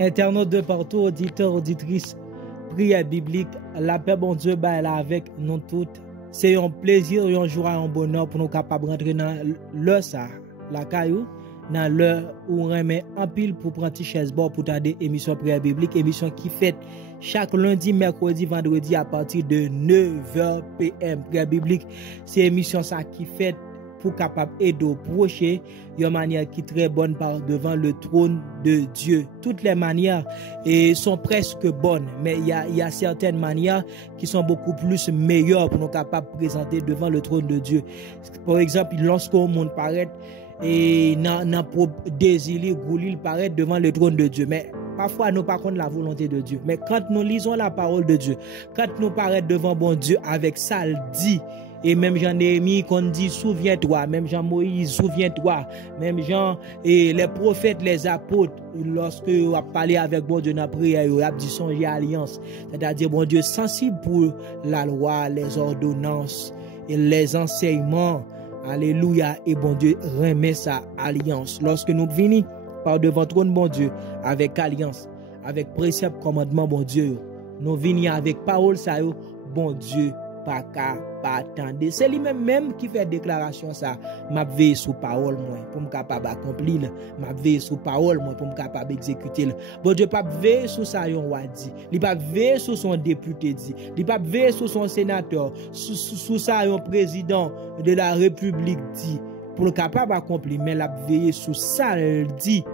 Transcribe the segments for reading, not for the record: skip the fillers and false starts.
Internautes de partout, auditeurs, auditrices, prière biblique, la paix bon Dieu est là avec nous toutes. C'est un plaisir, un jour, un bonheur pour nous capables de rentrer dans l'heure ça, la caillou, dans l'heure où on remet en pile pour prendre une chaise bord pour t'aider émission prière biblique, émission qui fait chaque lundi, mercredi, vendredi à partir de 9h PM. Prière biblique, c'est émission ça qui fait pour capable aider procher d'une manière qui est très bonne par devant le trône de Dieu. Toutes les manières sont presque bonnes, mais il y a certaines manières qui sont beaucoup plus meilleures pour nous capables de présenter devant le trône de Dieu. Par exemple, lorsqu'on monde paraît et n'a pour désir il paraît devant le trône de Dieu, mais parfois nous pas contre la volonté de Dieu. Mais quand nous lisons la parole de Dieu, quand nous paraît devant bon Dieu avec ça le dit. Et même Jean Néhémie qu'on dit souviens-toi, même Jean Moïse souviens-toi, même Jean et les prophètes, les apôtres, lorsque on a parlé avec bon Dieu dans la prière, on a dit songer alliance, c'est-à-dire bon Dieu sensible pour la loi, les ordonnances et les enseignements. Alléluia, et bon Dieu remet sa alliance. Lorsque nous venons par devant trône bon Dieu avec alliance, avec précepte, commandement bon Dieu, nous venons avec parole ça bon Dieu pas attendre. C'est lui-même qui fait déclaration ça. M'a veillé sous parole moi pour me capable accomplir. M'a veillé sous parole moi pour me capable exécuter. Bon Dieu pas veiller sous ça yon roi dit. Il pas veiller sous son député dit. Il pas veiller sous son sénateur, sous ça yon président de la République dit pour le capable accomplir, mais la veiller sous ça dit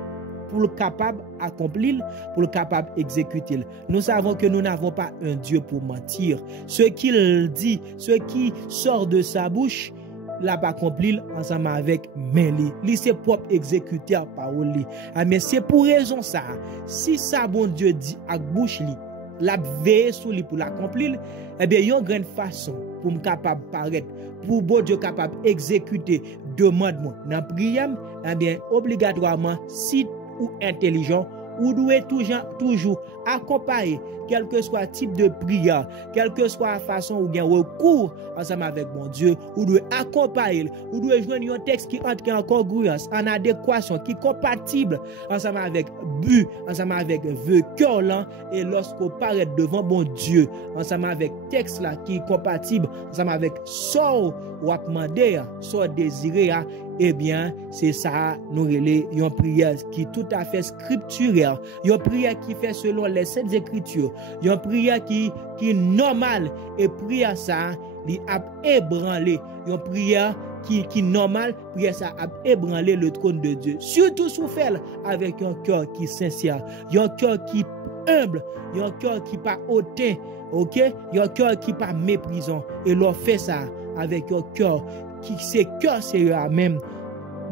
pour le capable accomplir, pour le capable exécuter. Nous savons que nous n'avons pas un Dieu pour mentir. Ce qu'il dit, ce qui sort de sa bouche, l'a pas accompli ensemble avec Méli. Lui c'est propre exécuteur parole li. Mais c'est pour raison ça. Si ça bon Dieu dit à bouche li, la veille sur lui pour l'accomplir, eh bien yon grande façon pour me capable paraître, pour bon Dieu capable exécuter demande moi dans prière, eh bien obligatoirement si ou intelligent, ou doit toujours accompagner, quel que soit le type de prière, quelle que soit la façon ou bien recours ensemble avec mon Dieu, ou doit accompagner, ou doit joindre un texte qui entre en congruence, en adéquation, qui est compatible ensemble avec but, ensemble avec vœu cœur là, et lorsqu'on paraît devant mon Dieu, ensemble avec texte là qui est compatible, ensemble avec sort ou à demander, sort désiré, eh bien, c'est ça, nous relais, une prière qui est tout à fait scripturaire, une prière qui fait selon les saintes écritures, une prière qui est normale, et prière ça, il a ébranlé, une prière qui est normale, prière ça a ébranlé le trône de Dieu. Surtout souffert avec un cœur qui est sincère, un cœur qui est humble, un cœur qui n'est pas hautain, ok? Un cœur qui n'est pas méprisant. Et l'on fait ça avec un cœur qui c'est cœur sérieux même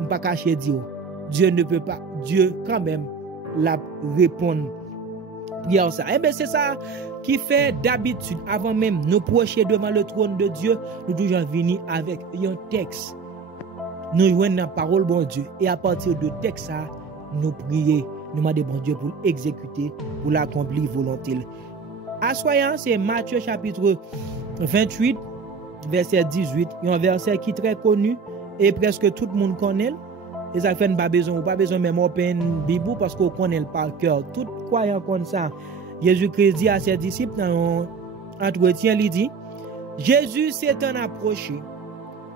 pas cacher Dieu. Dieu ne peut pas, Dieu quand même la répondre prière ça. Et bien c'est ça qui fait d'habitude avant même nous procher devant le trône de Dieu, nous toujours venir avec un texte. Nous jouons la parole bon Dieu et à partir de texte ça nous prier, nous demander bon Dieu pour l'exécuter, pour l'accomplir volonté. Assoyant c'est Matthieu chapitre 28 verset 18, un verset qui est très connu et presque tout le monde connaît. Et ça fait pas besoin même open Bible parce qu'on connaît par cœur. Tout croyant comme ça. Jésus-Christ dit à ses disciples dans un entretien, il dit, Jésus s'étant approché,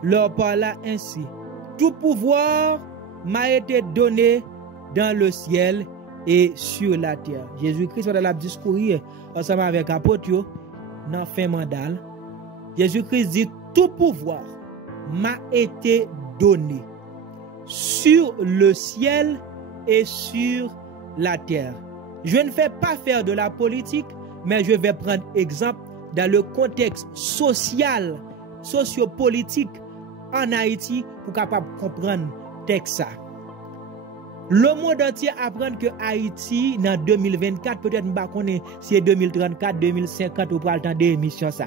leur parla ainsi, tout pouvoir m'a été donné dans le ciel et sur la terre. Jésus-Christ va dans la discourir ensemble avec l'apôtre dans fin mandat. Jésus-Christ dit, tout pouvoir m'a été donné sur le ciel et sur la terre. Je ne vais pas faire de la politique, mais je vais prendre exemple dans le contexte social, sociopolitique en Haïti pour capable comprendre texte ça. Le monde entier apprend que Haïti, dans 2024, peut-être pas connaît si c'est 2034, 2050, ou pas le temps d'émission ça.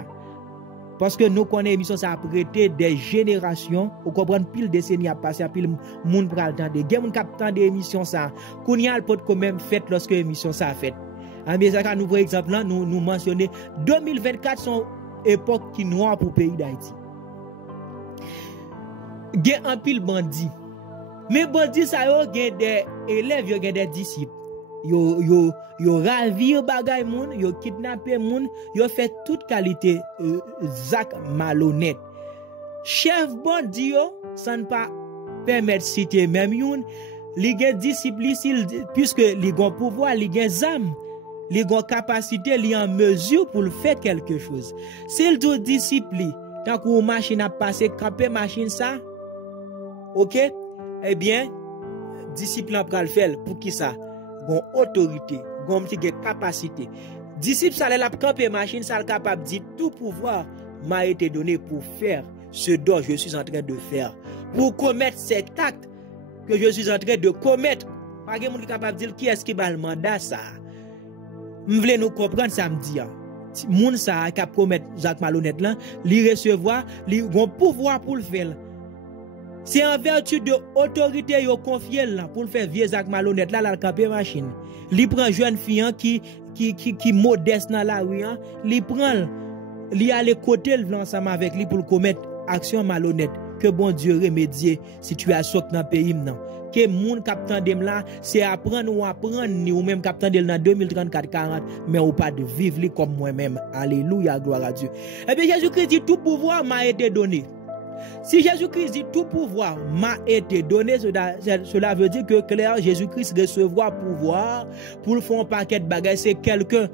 Parce que nous connaissons l'émission, ça a prêté des générations, ou comprendre pile décennies à passer, pile monde pour le temps de. Gen moun k'ap tan de émission ça. Kounya peut quand même fait lorsque l'émission ça a fait. En bien ça nous par exemple là nous mentionner 2024 son époque qui noire pour le pays d'Haïti. Gen un pile bandit. Mais bandit ça yo gen des élèves, yo gen des disciples. yo ravir bagay moun, yo kidnapper moun, yo fait toute qualité zak malhonnête. Chef bandi yo, ça ne pas permettre citer même yon, li gen discipline puisque li gon pouvoir, li gen zam, li gon capacité, li en mesure pour le faire quelque chose. S'il do discipline, tant que machine a passé camper machine ça, OK? Eh bien, discipline pral faire pour qui ça? Gon autorité, gon petit capacité. Disciple ça la camper machine ça capable dit tout pouvoir m'a été donné pour faire ce dont je suis en train de faire, pour commettre cet acte que je suis en train de commettre. Pas de monde capable de dire qui est-ce qui va le mandat ça. M'vle nous comprendre ça me dit. Moun ça qui commettre Jacques malhonnête là, li recevoir, li gon pouvoir pour le faire. C'est en vertu de autorité yo confié là pour le faire vieux Jacques malhonnête là la camper machine. Li prend jeune fille qui modeste dans la rue, li prend li aller côté ensemble avec lui pour le commettre action malhonnête. Que bon Dieu remédie situation dans le pays maintenant. Que moun k'ap tande là c'est apprendre ou même k'ap tande dans 2034 40 mais ou pas de vivre comme moi-même. Alléluia, gloire à Dieu. Eh bien Jésus-Christ dit tout pouvoir m'a été donné. Si Jésus-Christ dit tout pouvoir m'a été donné, cela veut dire que clair Jésus-Christ recevra pouvoir pour faire un paquet de bagages. C'est quelqu'un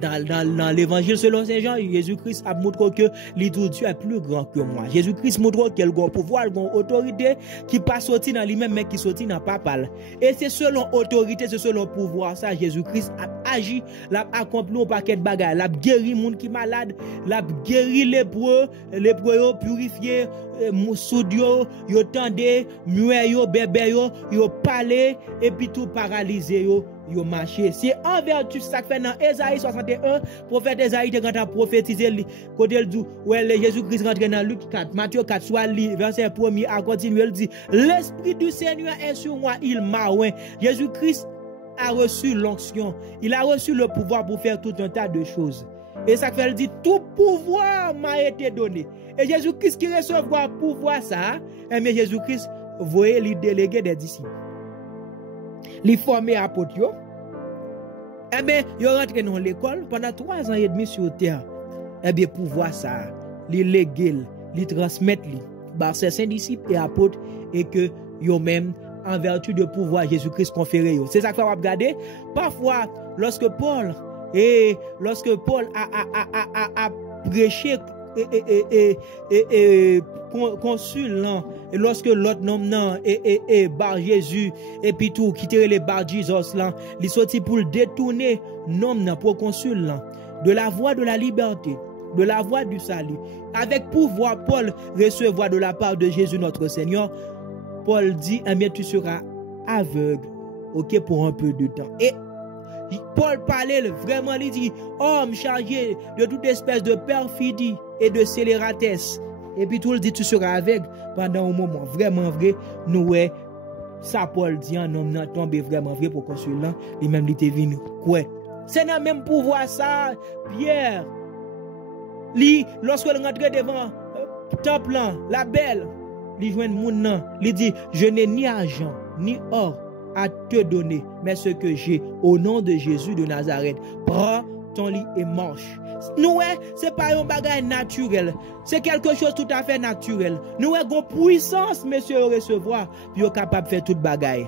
dans l'évangile selon Saint Jean, Jésus-Christ a montré que Dieu est plus grand que moi. Jésus-Christ montre qu'il a un pouvoir, il a une autorité qui pas sorti dans lui-même mais qui sorti dans papa. Et c'est selon autorité, c'est selon pouvoir ça Jésus-Christ a agi, l'a accompli un paquet de bagages, l'a guéri monde qui malade, l'a guéri lépreux purifié soud yo tande, muet yo, bébé yo parler et puis tout paralysé yo marché. C'est en vertu ça que fait dans Ésaïe 61, prophète Ésaïe te quand a prophétisé côté le dit ouais Jésus-Christ rentre dans Luc 4, Matthieu 4 soit verset 1er à continuer il dit l'esprit du Seigneur est sur moi, il m'a oint. Jésus-Christ a reçu l'onction, il a reçu le pouvoir pour faire tout un tas de choses. Et ça fait dit tout pouvoir m'a été donné. Et Jésus-Christ qui recevra pouvoir ça, mais Jésus-Christ voyait les délégués des disciples. Les former apôtres. Eh bien, ils rentrent dans l'école pendant 3 ans et demi sur terre. Eh bien, pouvoir ça, les léguer, les transmettre, par ces saints disciples et apôtres, et que eux-mêmes, en vertu de pouvoir Jésus-Christ conféré. C'est ça qu'on va regarder. Parfois, lorsque Paul a prêché consul là, et lorsque l'autre nom nan et bar Jésus et puis tout qui tire les bar Jesus là, il sorti pour détourner nom nan pour consul là de la voie de la liberté, de la voie du salut. Avec pouvoir Paul recevoir de la part de Jésus notre Seigneur, Paul dit eh bien tu seras aveugle, OK, pour un peu de temps. Et Paul parlait vraiment, il dit homme chargé de toute espèce de perfidie et de scélératesse. Et puis tout le dit tu seras aveugle pendant un moment vraiment vrai. Nous ça Paul dit un homme n'a tombé vraiment vrai pour consulant, et même il était venu quoi. C'est dans même pouvoir ça Pierre. Lui lorsque il rentre devant temple la belle, il joint moun nan, il dit je n'ai ni argent ni or à te donner, mais ce que j'ai au nom de Jésus de Nazareth, prends ton lit et marche. Nous, c'est pas un bagage naturel, c'est quelque chose tout à fait naturel. Nous, avons puissance, monsieur, à recevoir, puis capable de faire toute bagaille.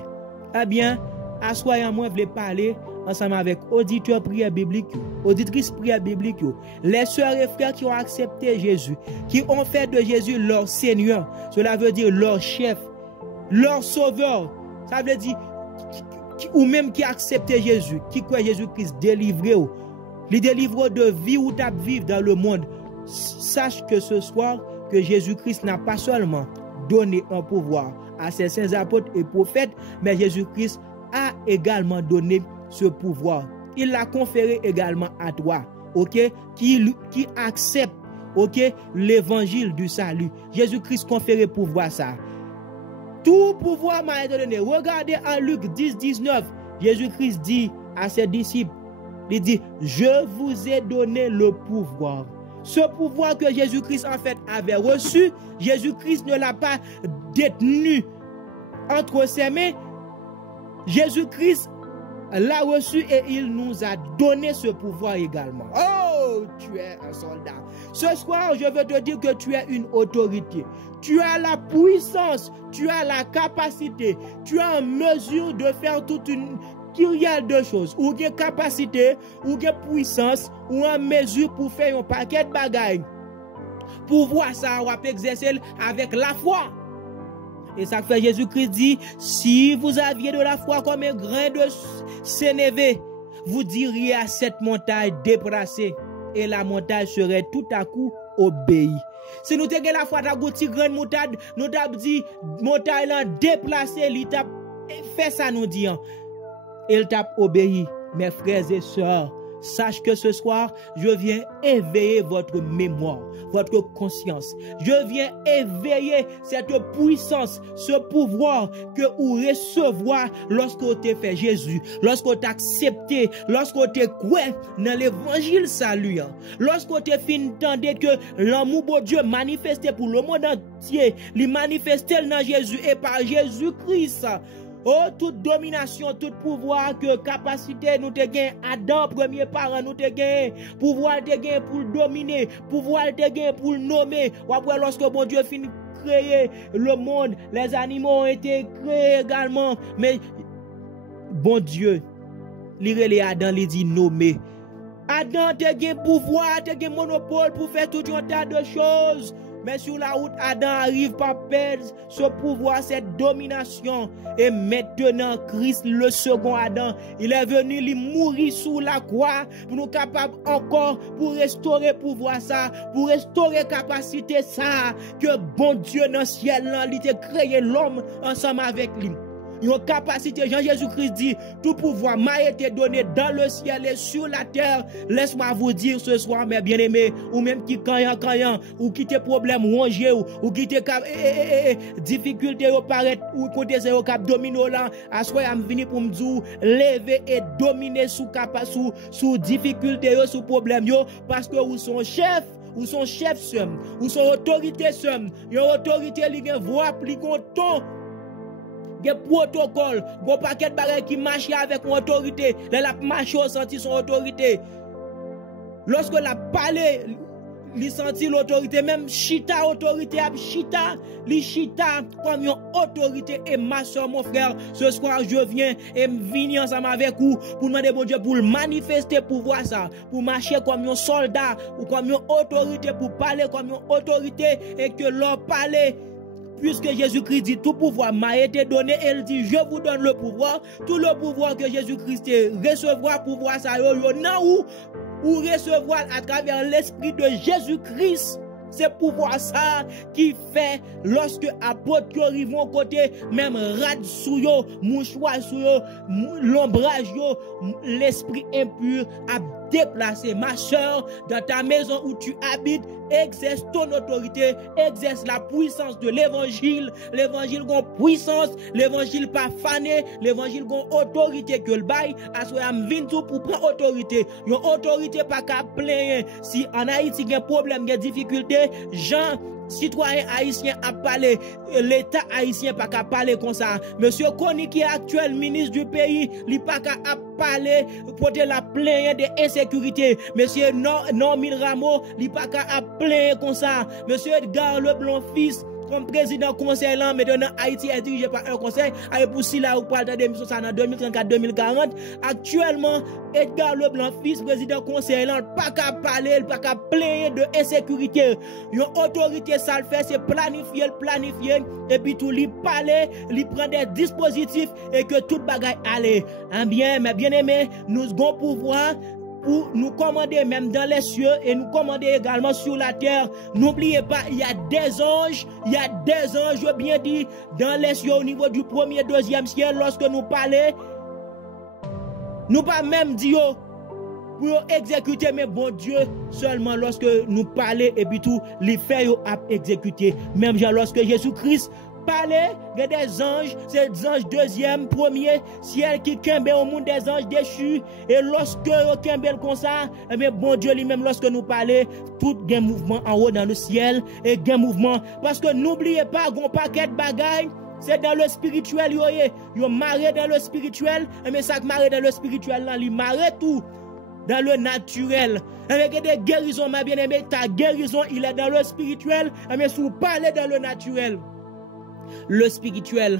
Eh bien, à soyons moi, je vais parler ensemble avec auditeurs prière biblique, auditrices prière biblique, les sœurs et frères qui ont accepté Jésus, qui ont fait de Jésus leur Seigneur, cela veut dire leur chef, leur sauveur, ça veut dire ou même qui accepte Jésus, qui croit Jésus-Christ délivré, les délivre de vie ou t'as vivre dans le monde. Sache que ce soir, que Jésus-Christ n'a pas seulement donné un pouvoir à ses saints apôtres et prophètes, mais Jésus-Christ a également donné ce pouvoir. Il l'a conféré également à toi, OK, qui accepte, OK, l'évangile du salut. Jésus-Christ conféré pouvoir ça. Tout pouvoir m'a été donné. Regardez en Luc 10, 19. Jésus-Christ dit à ses disciples, il dit, je vous ai donné le pouvoir. Ce pouvoir que Jésus-Christ en fait avait reçu, Jésus-Christ ne l'a pas détenu entre ses mains. Jésus-Christ l'a reçu et il nous a donné ce pouvoir également. Oh, tu es un soldat. Ce soir, je veux te dire que tu es une autorité. Tu as la puissance, tu as la capacité, tu es en mesure de faire toute une kyrielle de choses. Ou une capacité, ou une puissance, ou en mesure pour faire un paquet de bagailles. Pouvoir ça, on va exercer avec la foi. Et ça fait Jésus-Christ dit, si vous aviez de la foi comme un grain de sénévé, vous diriez à cette montagne déplacée et la montagne serait tout à coup obéie. Si nous avons la foi dans une grande montagne, nous avons dit, montagne là déplacée, il t'a fait ça nous dit. Il t'a obéi, mes frères et sœurs. Sache que ce soir, je viens éveiller votre mémoire, votre conscience. Je viens éveiller cette puissance, ce pouvoir que vous recevoir lorsque vous avez fait Jésus, lorsque vous avez accepté, lorsque vous avez cru dans l'évangile salut, lorsque vous avez fini d'entendre que l'amour de Dieu manifesté pour le monde entier, il manifesté dans Jésus et par Jésus-Christ. Oh, toute domination, tout pouvoir, que capacité nous te gain, Adam, premier parent, nous te gain, pouvoir te gain pour dominer, pouvoir te gain pour nommer. Ou après, lorsque bon Dieu finit créer le monde, les animaux ont été créés également. Mais bon Dieu, les Adam, il dit nommer. Adam te gain pouvoir, te gain monopole pour faire tout un tas de choses. Mais sur la route, Adam arrive par perdre ce pouvoir, cette domination. Et maintenant, Christ, le second Adam, il est venu, il mourir sous la croix pour nous capables encore, pour restaurer pouvoir ça, pour restaurer capacité ça, que bon Dieu dans le ciel, il a créé l'homme ensemble avec lui. Une capacité, Jean-Jésus-Christ dit, tout pouvoir m'a été donné dans le ciel et sur la terre. Laisse-moi vous dire ce soir, mes bien-aimés, ou même qui caillant, ou qui te problème rongé, ou qui te difficulté au paraître, ou côté c'est au cap domino là, à soi am venu pour me dire, lever et dominer sous difficulté, sous problème, parce que vous sont chef. Ou son chef somme, ou son autorité somme, une autorité qui a voix, qui a ton. Des protocoles, des paquets de bagages qui marchent avec une autorité. La marche au senti son autorité. Lorsque la parlé, il senti l'autorité, même chita autorité, chita comme une autorité. Et ma soeur, mon frère, ce soir je viens et venir ensemble avec vous pour demander bon Dieu pour manifester pouvoir ça, pour marcher comme un soldat ou comme une autorité, pour parler comme une autorité et que l'on parle. Puisque Jésus-Christ dit tout pouvoir m'a été donné, elle dit je vous donne le pouvoir, tout le pouvoir que Jésus-Christ recevra, pouvoir ça ou recevoir à travers l'esprit de Jésus-Christ. C'est pouvoir ça qui fait lorsque apôtres qui arrivent au côté, même rad sous yo, mouchoir sous yo, l'ombrage yo, l'esprit impur a déplacé. Ma soeur, dans ta maison où tu habites, exerce ton autorité, exerce la puissance de l'évangile. L'évangile a puissance, l'évangile pas fané, l'évangile a autorité que le bail. À ce moment pour prendre autorité. Une autorité pas qu'à plaindre. Si en Haïti il y a un problème, il y a difficulté, Jean, citoyen haïtien a parlé, l'État haïtien pas qu'à parler comme ça. Monsieur Kony qui est actuel ministre du pays, il pas qu'à parler pour la plainte de insécurité. Monsieur Normil Rameau, il pas qu'à plaindre comme ça. Monsieur Edgar Leblanc fils comme président conseil là, maintenant Haïti est dirigé par un conseil, avec pour si là ou pas de démission ça en 2034-2040. Actuellement, Edgar Leblanc fils président conseil là, pas qu'à parler, pas qu'à plaindre de insécurité. Une autorité ça le fait, c'est planifier et puis tout lui parler, lui prendre des dispositifs et que toute bagaille allait. Bien, mais bien aimé, nous avons pouvoir pour nous commander même dans les cieux et nous commander également sur la terre. N'oubliez pas, il y a des anges, bien dit, dans les cieux au niveau du premier, deuxième ciel, lorsque nous parlons, nous pas même dire pour exécuter, mais bon Dieu, seulement lorsque nous parlons et puis tout, les faits à exécuter. Même genre lorsque Jésus-Christ parlait, il y a des anges, c'est des anges deuxième, premier, ciel qui kembe au monde des anges déchus. Et lorsque kembe comme ça, mais bon Dieu lui-même, lorsque nous parlons, tout gain mouvement en haut dans le ciel et gain mouvement. Parce que n'oubliez pas, gon paquet de bagailles c'est dans le spirituel, yo marre dans le spirituel, mais ça marre dans le spirituel, là, il marre tout dans le naturel. Avec des guérisons, ma bien-aimée, ta guérison, il est dans le spirituel, mais si vous parlez dans le naturel, le spirituel,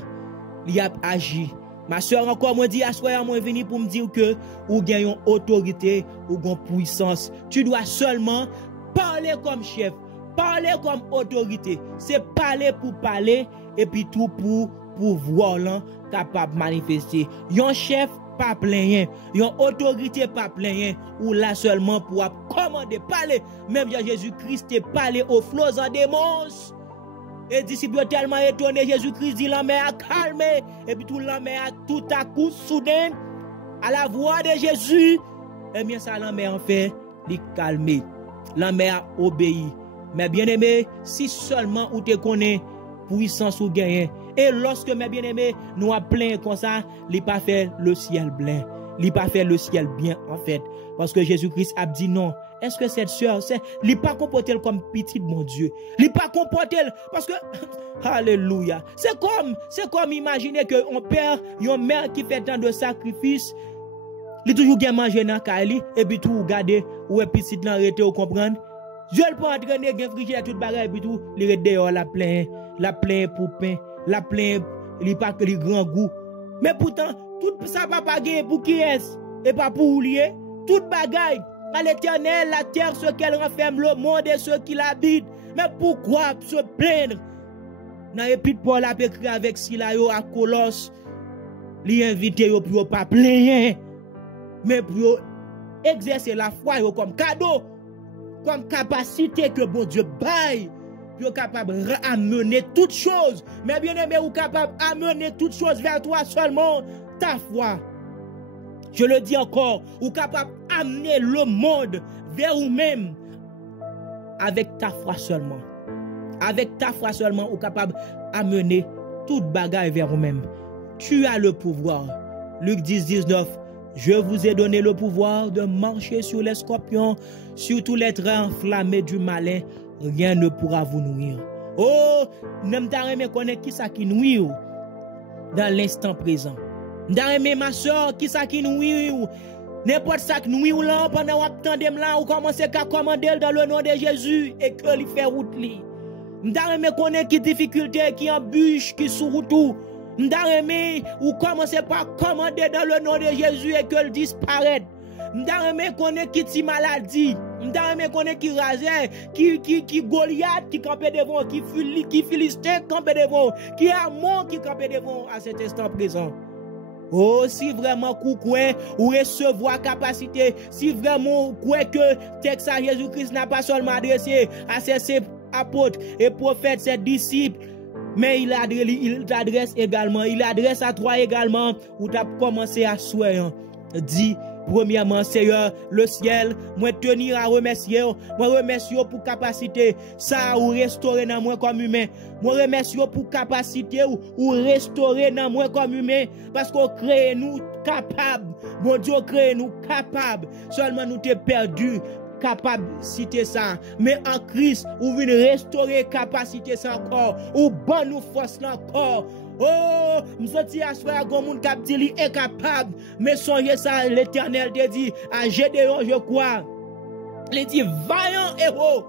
il a agi. Ma soeur encore moi dit, à soir, moi venu pour me dire que ou gagne une autorité, ou une puissance. Tu dois seulement parler comme chef, parler comme autorité. C'est parler pour parler, et puis tout pour pouvoir là, capable de manifester. Yon chef, pas plein, yon autorité pas plein, ou là seulement pour commander, parler. Même Jésus-Christ est parlé aux flots en démons. Et disciples tellement étonnés, Jésus-Christ dit la mer a calmé. Et puis tout la mer a tout à coup, soudain, à la voix de Jésus, eh bien ça la mer en fait, il calmé. La mer a obéi. Mais bien aimé, si seulement ou te connais puissance ou gain, et lorsque mes bien-aimés nous a plein comme ça, il pas fait le ciel blanc, il pas fait le ciel bien en fait, parce que Jésus-Christ a dit non. Est-ce que cette sœur, il pas comporté comme petite mon Dieu, il pas comporté parce que alléluia, c'est comme imaginer que un père, une mère qui fait tant de sacrifices, il toujours bien manger dans Kali et puis tout regarder ou petite dans arrêter ou comprendre. Je le peux entraîner gen frigidaire tout bagage et puis tout, il est dehors la plein pour pain, la plein il pas que le grand goût. Mais pourtant tout ça va pas gagner pour qui est et pas pour lier, tout bagage à l'Éternel, la terre, ce qu'elle renferme, le monde et ceux qui l'habitent. Mais pourquoi se plaindre? Dans l'épître Paul a écrit avec Silayo à Colosse, lui invité pour pas plaindre, mais pour exercer la foi comme cadeau, comme capacité que bon Dieu baille, pour capable d'amener toutes choses. Mais bien aimé, ou capable d'amener toutes choses vers toi seulement, ta foi. Je le dis encore, ou capable d'amener le monde vers vous-même avec ta foi seulement. Avec ta foi seulement, ou capable d'amener toute bagaille vers vous-même. Tu as le pouvoir. Luc 10, 19. Je vous ai donné le pouvoir de marcher sur les scorpions, sur tous les traits enflammés du malin. Rien ne pourra vous nuire. Oh, n'aime pas connaître qui ça qui nuit dans l'instant présent. N'aime ma soeur qui ça qui nuit n'importe ça qui nuit là pendant attendez là ou commencez à commander dans le nom de Jésus et que lui fait route li. N'aime connaître qui difficulté qui embûche qui sous tout. N'aime ou commencez par commander dans le nom de Jésus et que le disparaisse. N'aime connaître qui ti maladie. M'dame connaît qui rasait, qui Goliath qui campait devant, qui Philistin campait devant, qui Amon qui campait devant à cet instant présent. Oh, si vraiment coucoué ou recevoir capacité, si vraiment coucoué que texte à Jésus-Christ n'a pas seulement adressé à ses apôtres et prophètes, ses disciples, mais il adresse également, il adresse à toi également, où tu as commencé à souhaiter. Dis, premièrement, Seigneur, le ciel, moi tenir à remercier, moi remercier pour capacité, ça ou restaurer dans moi comme humain. Moi remercier pour capacité ou restaurer dans moi comme humain, parce qu'on crée nous capables. Mon Dieu crée nous capables. Seulement nous t'es perdu. Capable citer ça, mais en Christ, ou venez restaurer capacité ça encore, ou bon nous force là encore. Oh, m'senti à soir gon moun k'ap di li incapable, mais songez ça l'Éternel te dit à Gédéon je crois. Il dit vaillant héros.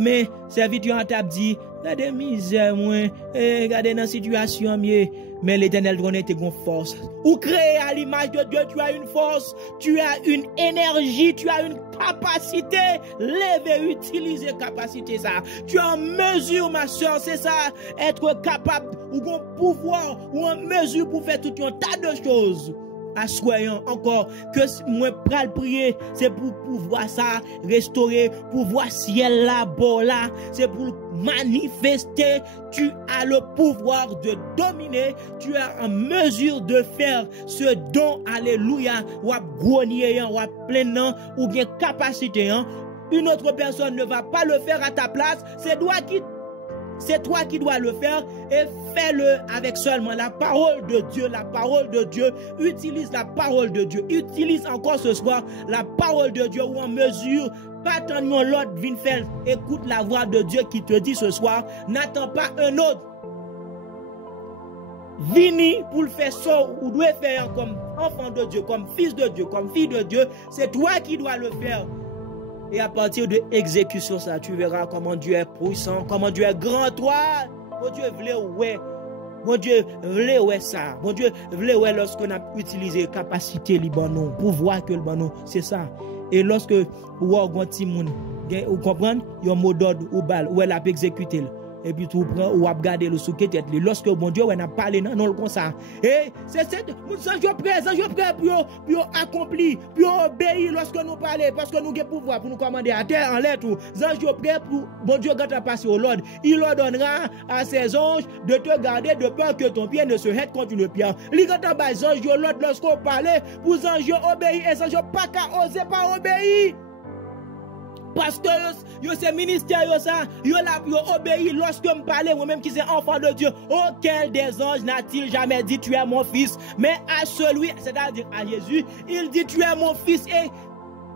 Mais serviteur t'a dit regardez misère moi, regardez dans situation mieux. Mais l'Éternel te gon force. Ou créé à l'image de Dieu, tu as une force, tu as une énergie, tu as une capacité. Lever, utiliser capacité ça. Tu es en mesure, ma soeur, c'est ça, être capable ou un pouvoir ou en mesure pour faire tout un tas de choses. Assoyons encore que moi pral prier, c'est pour pouvoir ça restaurer, pour voir ciel là, bas là, c'est pour manifester. Tu as le pouvoir de dominer, tu es en mesure de faire ce don, alléluia, ou à grogner, ou à plein, ou bien capacité. Une autre personne ne va pas le faire à ta place, c'est toi qui C'est toi qui dois le faire et fais-le avec seulement la parole de Dieu. La parole de Dieu. Utilise la parole de Dieu. Utilise encore ce soir la parole de Dieu ou en mesure. Pas attendre l'autre vienne faire. Écoute la voix de Dieu qui te dit ce soir. N'attends pas un autre. Vini pour le faire ça ou doit faire comme enfant de Dieu, comme fils de Dieu, comme fille de Dieu. C'est toi qui dois le faire. Et à partir de l'exécution, ça, tu verras comment Dieu est puissant, comment Dieu est grand. Toi, mon Dieu voulait ouais. Mon Dieu voulait ouais ça. Mon Dieu voulait ouais lorsqu'on a utilisé capacité libanon, pouvoir que le banon, c'est ça. Et lorsque ou on ti moun, vous comprenez, il y a un mot d'ordre ou balle, où elle a exécuté. Et puis tu prends ou regarder le souquet tête lorsque bon Dieu on a parlé non non comme ça et c'est je prêt pour accomplir pour obéir lorsque nous parlons parce que nous avons pouvoir pour nous commander à terre en l'air tout je prêt pour bon Dieu quand passer au Lord il ordonnera à ses anges de te garder de peur que ton pied ne se heurte contre une pierre li quand bas ange Lord lorsqu'on parlait pour ange obéir et ange pas qu'à oser pas obéir. Parce que c'est ministère ça, yo là pour obéir lorsque me parler moi-même qui c'est enfant de Dieu. Auquel des anges n'a-t-il jamais dit tu es mon fils, mais à celui, c'est-à-dire à Jésus, il dit tu es mon fils et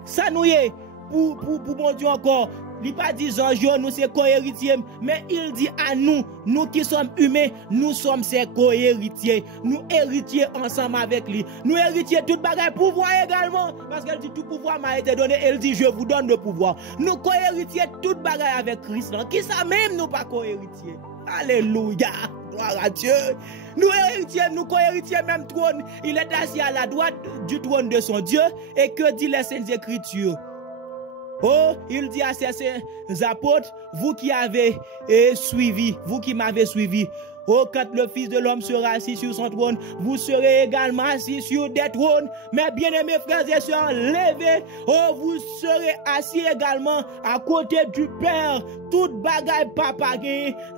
ça nous est pour mon Dieu encore. Il pas dit ange nous c'est co-héritiers, mais il dit à nous qui sommes humains, nous sommes ses co-héritiers. Nous héritiers ensemble avec lui. Nous héritiers tout bagage pouvoir également parce qu'elle dit tout pouvoir m'a été donné, elle dit je vous donne le pouvoir. Nous co-héritiers tout bagage avec Christ. Qui ça même nous pas co-héritiers. Alléluia. Gloire à Dieu. Nous héritiers, nous co-héritiers même trône. Il est assis à la droite du trône de son Dieu et que dit les saintes écritures? Oh, il dit à ses apôtres, vous qui avez suivi, vous qui m'avez suivi, oh, quand le Fils de l'homme sera assis sur son trône, vous serez également assis sur des trônes. Mais bien-aimés frères et sœurs, levez, oh, vous serez assis également à côté du Père. Toute bagaille papa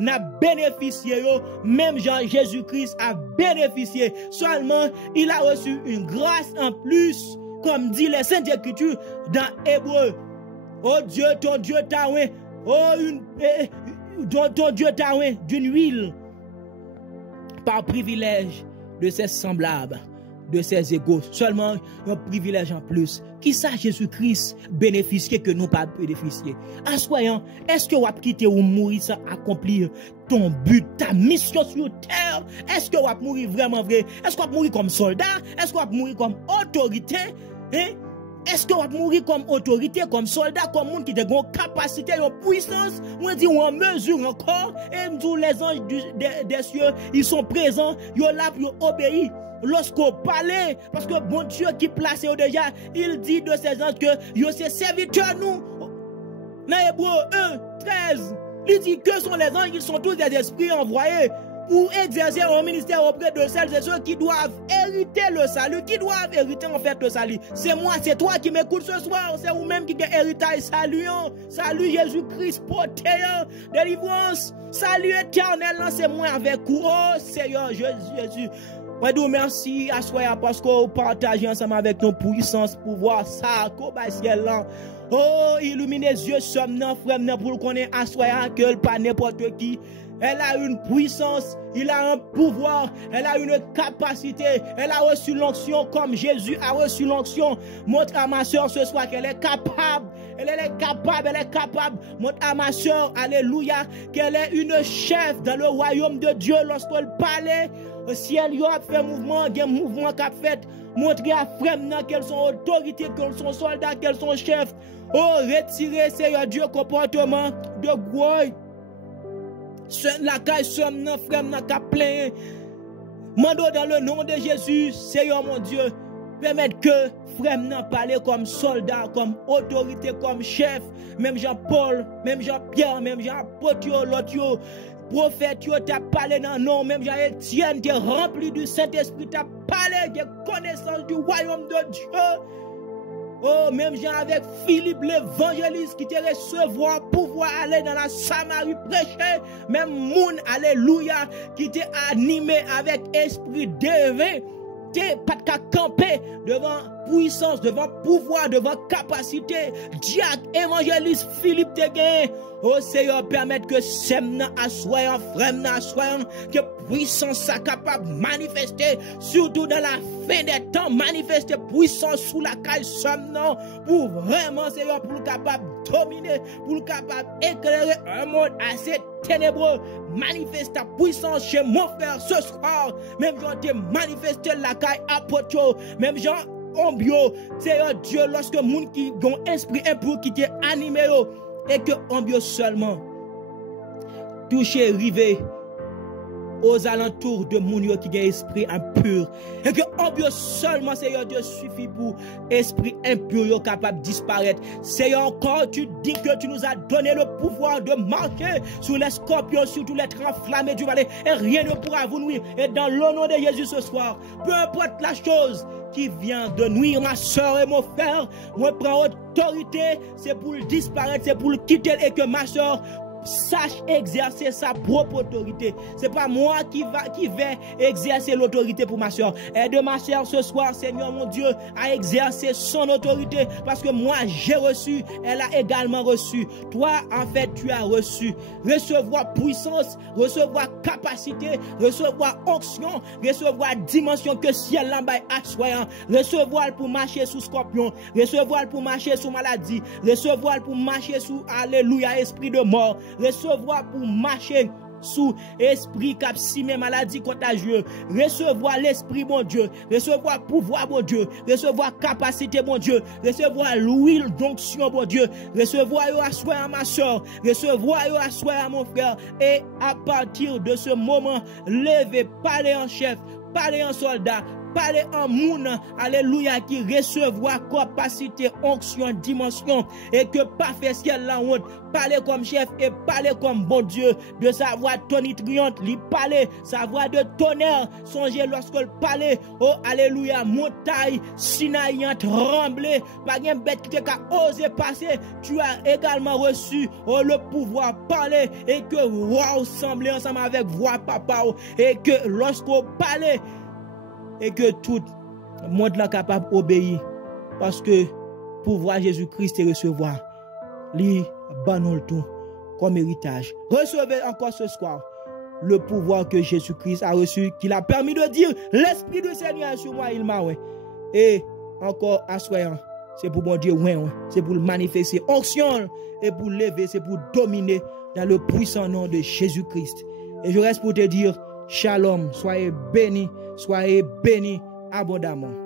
n'a bénéficié, même Jean-Jésus-Christ a bénéficié. Seulement, il a reçu une grâce en plus, comme dit les Saintes Écritures dans Hébreux. Oh Dieu, ton Dieu t'a oint. Oh, ton Dieu t'a oint d'une huile par privilège de ses semblables, de ses égaux. Seulement un privilège en plus. Qui ça Jésus-Christ bénéficier que nous pas bénéficier? En soyant, est-ce que vous avez quitté ou mourir sans accomplir ton but, ta mission sur terre? Est-ce que vous avez mourir vraiment vrai? Est-ce que vous avez mourir comme soldat? Est-ce que vous avez mourir comme autorité? Hein? Est-ce que vous allez mourir comme autorité, comme soldat, comme monde qui a une capacité, une puissance, moi dis en mesure encore, et tous les anges des cieux, ils sont présents, ils sont là pour obéir. Lorsqu'on parle, parce que bon Dieu qui place déjà, il dit de ces anges que ils sont serviteurs nous. Dans Hébreux 1, 13, il dit que sont les anges, ils sont tous des esprits envoyés pour exercer un ministère auprès de celles et ceux qui doivent hériter le salut, qui doivent hériter en fait le salut. C'est moi, c'est toi qui m'écoutes ce soir, c'est vous-même qui avez héritage salut, salut Jésus-Christ, porté, délivrance, salut éternel, c'est moi avec vous, oh Seigneur Jésus. Moi, je vous remercie à soi parce que vous partagez ensemble avec nos puissances pour voir ça, comme ciel là. Oh, illuminez les yeux, sommes-nous, frères, pour qu'on ait à soi que pas n'importe qui. Elle a une puissance, il a un pouvoir, elle a une capacité, elle a reçu l'onction comme Jésus a reçu l'onction. Montre à ma soeur ce soir qu'elle est capable, elle est capable. Montre à ma soeur, alléluia, qu'elle est une chef dans le royaume de Dieu lorsqu'elle parlait. Si elle y a fait mouvement, il y a un mouvement qu'a fait. Montrez à frère qu'elles sont autorités, qu'elles sont soldats, qu'elles sont chefs. Oh, retirez, Seigneur Dieu, comportement de gloire. La caille somme nan frère nan ka plein. Mando dans le nom de Jésus, Seigneur mon Dieu, permettre que frère nan parler comme soldat, comme autorité, comme chef, même Jean-Paul, même Jean-Pierre, même Jean-Apôtre, l'autre prophète, t'as parlé dans le nom, même Jean-Étienne, t'es rempli du Saint-Esprit, t'as parlé des connaissances du royaume de Dieu. Oh, même Jean avec Philippe l'évangéliste qui te recevoir pouvoir aller dans la Samarie prêcher. Même Moun, alléluia, qui t'est animé avec esprit divin. pas de camper devant puissance, devant pouvoir, devant capacité. Diacre, évangéliste Philippe te gagne. Oh Seigneur, permettre que semna assoyant, fremna assoyant, que puissance soit capable de manifester, surtout dans la fin des temps, manifester puissance sous la caille semna, pour vraiment, Seigneur, pour capable de dominer, pour capable d'éclairer un monde assez ténébreux. Manifeste ta puissance chez mon frère ce soir. Même Jean te manifesté la caille apôtre, même Jean Ombio, Seigneur Dieu, lorsque moun qui ont esprit impur qui t'est animé, et que Ombio seulement touche rivé aux alentours de moun qui a esprit impur, et que Ombio seulement, Seigneur Dieu, suffit pour esprit impur capable de disparaître. Seigneur, encore tu dis que tu nous as donné le pouvoir de marcher sur les scorpions, sur tous les traits enflammés du valet, et rien ne pourra vous nuire. Et dans le nom de Jésus ce soir, peu importe la chose qui vient de nuire ma soeur et mon frère, moi prends autorité, c'est pour le disparaître, c'est pour le quitter, et que ma soeur sache exercer sa propre autorité. C'est pas moi qui vais exercer l'autorité pour ma soeur. Aide ma soeur ce soir, Seigneur mon Dieu, à exercer son autorité, parce que moi j'ai reçu, elle a également reçu. Toi, en fait, tu as reçu. Recevoir puissance, recevoir capacité, recevoir onction, recevoir dimension que ciel l'en-bas assoyant, recevoir pour marcher sous scorpion, recevoir pour marcher sous maladie, recevoir pour marcher sous, alléluia, esprit de mort, recevoir pour marcher sous esprit capsimé maladie contagieuse, recevoir l'esprit mon Dieu, recevoir pouvoir mon Dieu, recevoir capacité mon Dieu, recevoir l'huile d'onction mon Dieu, recevoir yo assoir à ma soeur, recevoir yo assoir à mon frère, et à partir de ce moment, levez, parlez en chef, parlez en soldat, parler en moun, alléluia, qui recevoir capacité, onction, dimension, et que pas faire ciel la honte, parler comme chef et parler comme bon Dieu, de sa voix tonitruante, lui parler, sa voix de tonnerre, songez lorsque le parler, oh alléluia, montagne, Sinaï tremblé, pas une bête qui t'a osé passer, tu as également reçu, oh le pouvoir parler, et que wow, sembler ensemble avec voix papa, et que lorsqu'on parle, et que tout le monde est capable d'obéir, parce que pour voir Jésus-Christ et recevoir, lui, banon le tout comme héritage. Recevez encore ce soir le pouvoir que Jésus-Christ a reçu, qu'il a permis de dire, l'Esprit du Seigneur est sur moi, il m'a oué. Et encore assoyant, c'est pour bon Dieu, c'est pour le manifester, onction, et pour lever, c'est pour dominer dans le puissant nom de Jésus-Christ. Et je reste pour te dire, shalom, soyez bénis abondamment.